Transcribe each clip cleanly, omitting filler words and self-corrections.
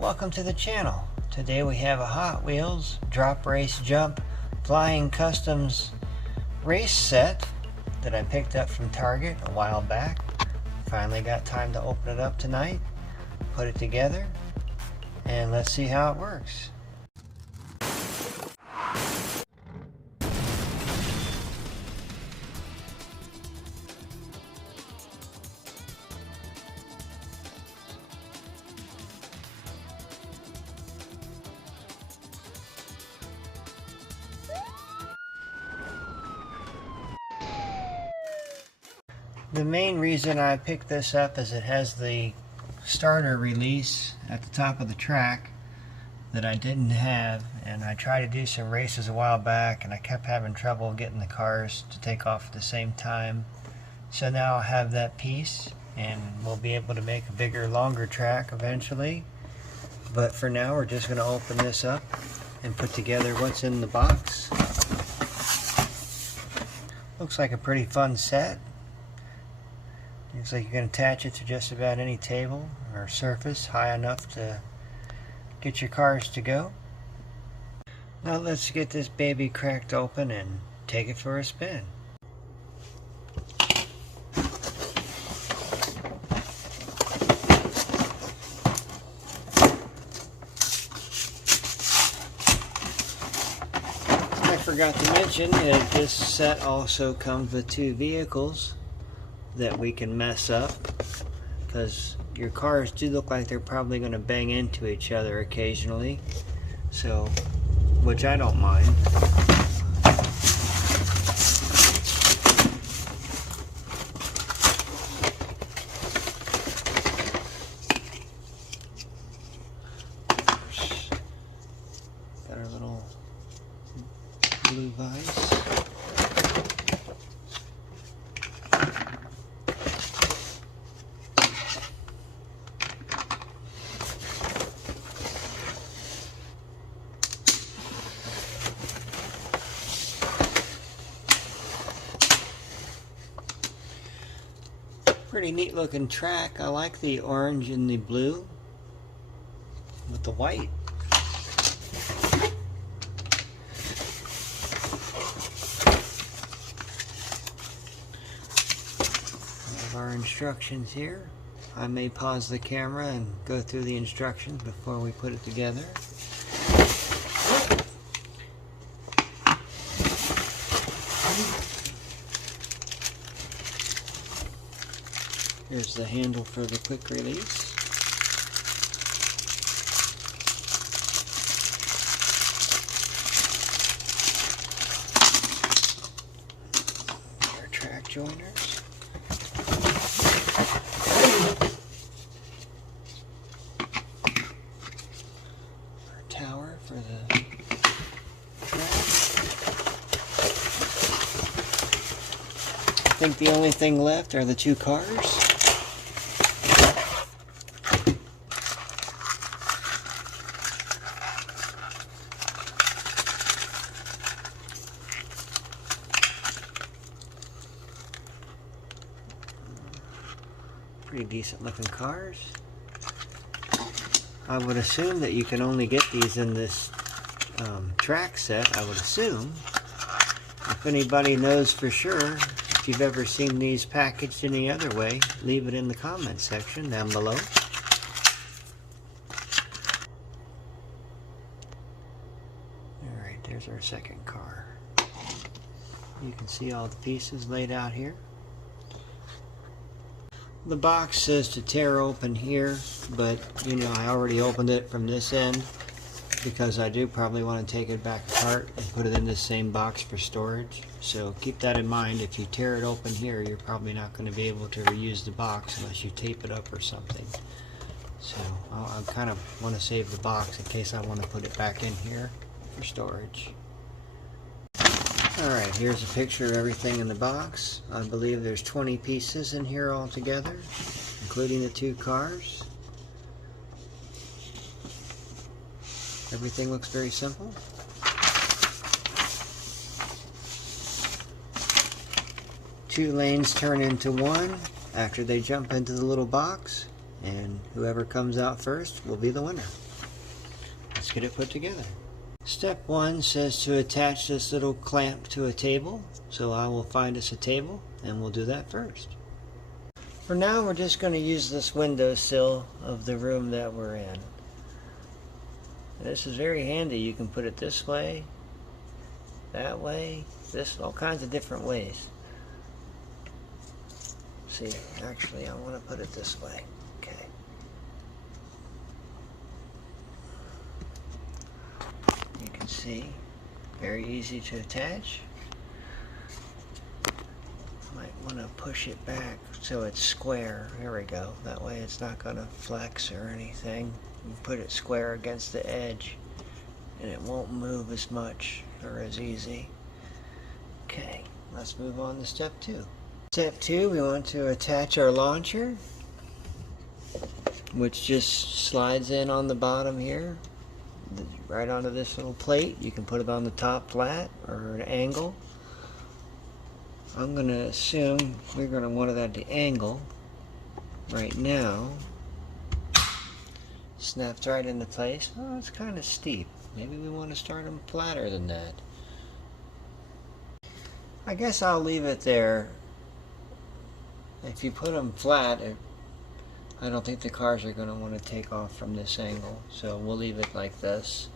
Welcome to the channel. Today we have a Hot Wheels Drop Race Jump Flying Customs race set that I picked up from Target a while back. Finally got time to open it up tonight, put it together, and let's see how it works. The main reason I picked this up is it has the starter release at the top of the track that I didn't have, and I tried to do some races a while back and I kept having trouble getting the cars to take off at the same time. So now I'll have that piece and we'll be able to make a bigger, longer track eventually. But for now we're just going to open this up and put together what's in the box. Looks like a pretty fun set. Looks like you can attach it to just about any table or surface high enough to get your cars to go. Now let's get this baby cracked open and take it for a spin. I forgot to mention that this set also comes with two vehicles that we can mess up, because your cars do look like they're probably going to bang into each other occasionally, so which I don't mind. Got our little blue vise. Pretty neat looking track. I like the orange and the blue with the white. We have our instructions here. I may pause the camera and go through the instructions before we put it together. Here's the handle for the quick release. Our track joiners. Our tower for the track. I think the only thing left are the two cars. Pretty decent looking cars. I would assume that you can only get these in this track set, I would assume. If anybody knows for sure, if you've ever seen these packaged any other way, leave it in the comment section down below. Alright, there's our second car. You can see all the pieces laid out here. The box says to tear open here, but you know, I already opened it from this end because I do probably want to take it back apart and put it in the same box for storage. So keep that in mind. If you tear it open here, you're probably not going to be able to reuse the box unless you tape it up or something. So I kind of want to save the box in case I want to put it back in here for storage. Alright, here's a picture of everything in the box. I believe there's 20 pieces in here altogether, including the two cars. Everything looks very simple. Two lanes turn into one after they jump into the little box, and whoever comes out first will be the winner. let's get it put together. Step 1 says to attach this little clamp to a table, so I will find us a table and we'll do that first. For now, we're just going to use this windowsill of the room that we're in. This is very handy. You can put it this way, that way, all kinds of different ways. See, actually, I want to put it this way. Okay. You can see, very easy to attach. Might want to push it back so it's square. Here we go. That way it's not going to flex or anything. You put it square against the edge and it won't move as much or as easy. Okay, let's move on to step 2. Step 2, we want to attach our launcher, which just slides in on the bottom here, right onto this little plate. You can put it on the top flat or an angle. I'm going to assume we're going to want it at the angle right now. Snaps right into place. Oh, it's kind of steep. Maybe we want to start them flatter than that. I guess I'll leave it there. If you put them flat, I don't think the cars are going to want to take off from this angle. So we'll leave it like this.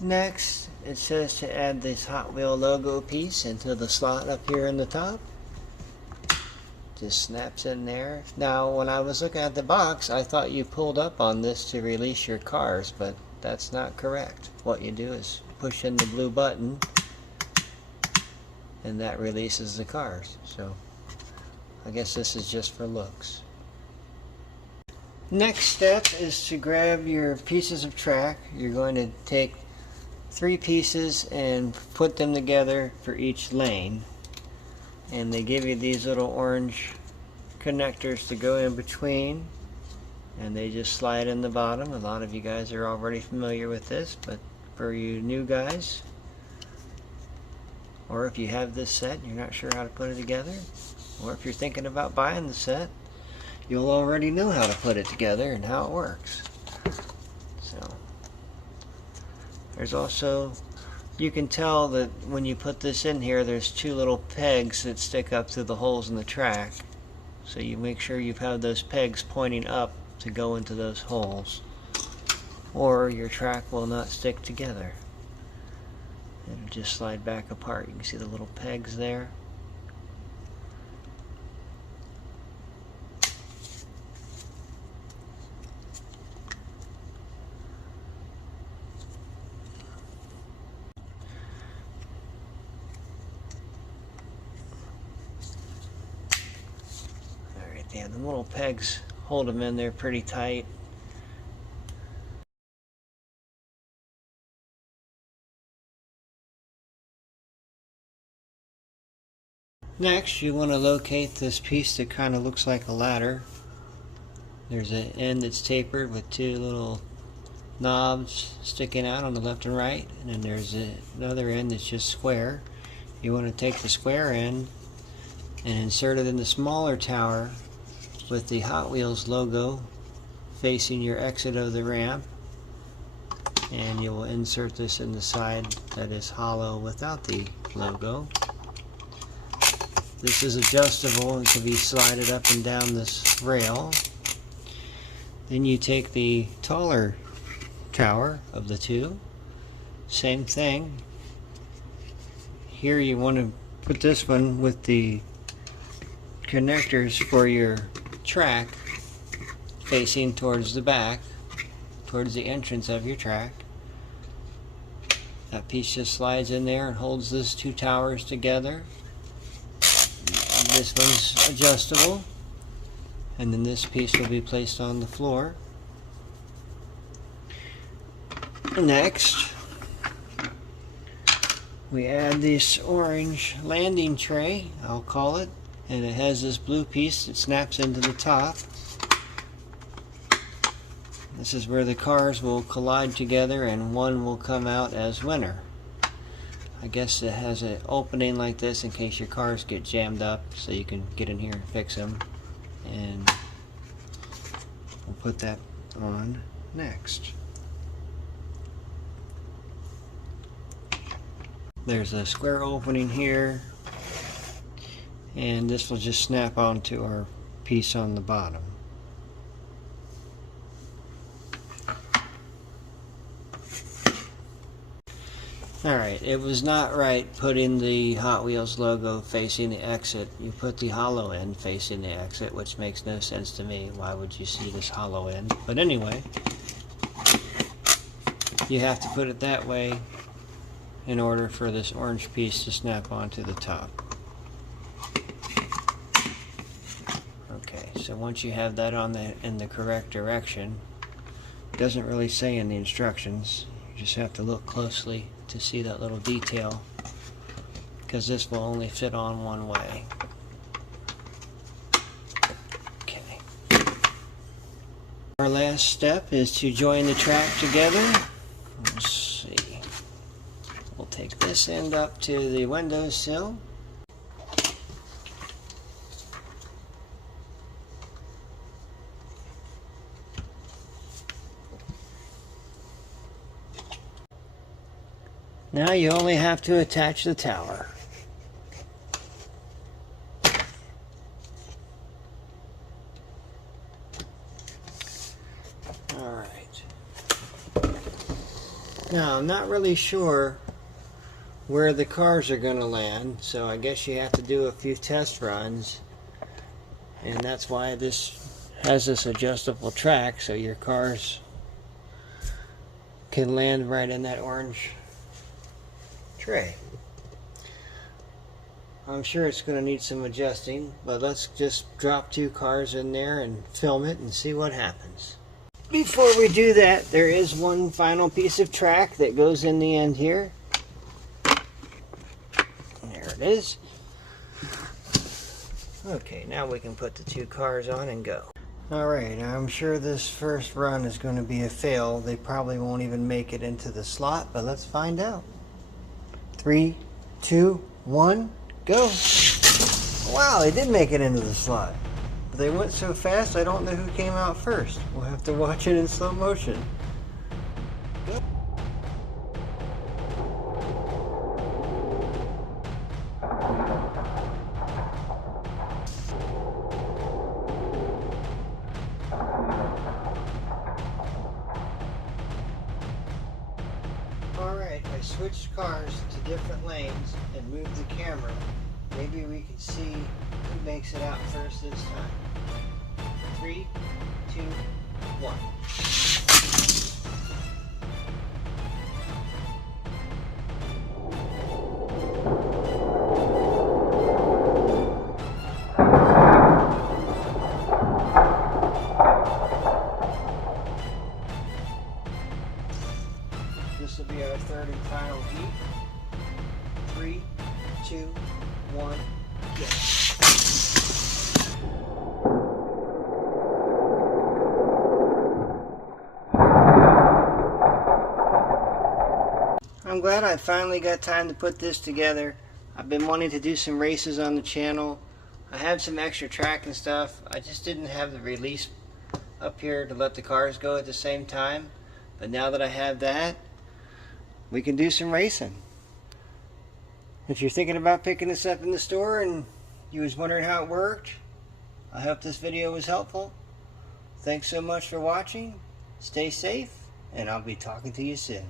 Next, it says to add this Hot Wheel logo piece into the slot up here in the top. Just snaps in there. Now, when I was looking at the box, I thought you pulled up on this to release your cars, but that's not correct. What you do is push in the blue button, and that releases the cars. So, I guess this is just for looks. Next step is to grab your pieces of track. You're going to take 3 pieces and put them together for each lane. And they give you these little orange connectors to go in between, and they just slide in the bottom. A lot of you guys are already familiar with this, but for you new guys, or if you have this set and you're not sure how to put it together, or if you're thinking about buying the set, you'll already know how to put it together and how it works. So there's also, you can tell that when you put this in here, there's 2 little pegs that stick up through the holes in the track. So you make sure you have those pegs pointing up to go into those holes, or your track will not stick together. It'll just slide back apart. You can see the little pegs there. Yeah, the little pegs hold them in there pretty tight. Next, you want to locate this piece that kind of looks like a ladder. There's an end that's tapered with 2 little knobs sticking out on the left and right, and then there's another end that's just square. You want to take the square end and insert it in the smaller tower with the Hot Wheels logo facing your exit of the ramp, and you will insert this in the side that is hollow without the logo. This is adjustable and can be slided up and down this rail. Then you take the taller tower of the 2, same thing. Here you want to put this one with the connectors for your track facing towards the back, towards the entrance of your track. That piece just slides in there and holds those 2 towers together. This one's adjustable, and then this piece will be placed on the floor. Next, we add this orange landing tray, I'll call it, and it has this blue piece that snaps into the top. This is where the cars will collide together and one will come out as winner. I guess it has an opening like this in case your cars get jammed up, so you can get in here and fix them. And we'll put that on. next. There's a square opening here, and this will just snap onto our piece on the bottom. Alright, it was not right putting the Hot Wheels logo facing the exit. You put the hollow end facing the exit, which makes no sense to me. Why would you see this hollow end? But anyway, you have to put it that way in order for this orange piece to snap onto the top. Okay, so once you have that on in the correct direction, it doesn't really say in the instructions. You just have to look closely to see that little detail, because this will only fit on one way. Okay. Our last step is to join the track together. Let's see. We'll take this end up to the windowsill. Now you only have to attach the tower. Alright. Now I'm not really sure where the cars are going to land, so I guess you have to do a few test runs, and that's why this has this adjustable track, so your cars can land right in that orange tray. I'm sure it's going to need some adjusting, but let's just drop 2 cars in there and film it and see what happens. Before we do that, there is one final piece of track that goes in the end here. There it is. Okay, now we can put the 2 cars on and go. Alright, I'm sure this first run is going to be a fail. They probably won't even make it into the slot, but let's find out. 3, 2, 1, go! Wow, they did make it into the slot. But they went so fast, I don't know who came out first. We'll have to watch it in slow motion. Go. Alright, I switched cars to different lanes and moved the camera. Maybe we can see who makes it out first this time. 3, 2, 1. This will be our third and final heat. 3, 2, 1, go. I'm glad I finally got time to put this together. I've been wanting to do some races on the channel. I have some extra track and stuff. I just didn't have the release up here to let the cars go at the same time. But now that I have that, we can do some racing. If you're thinking about picking this up in the store and you was wondering how it worked, I hope this video was helpful. Thanks so much for watching. Stay safe, and I'll be talking to you soon.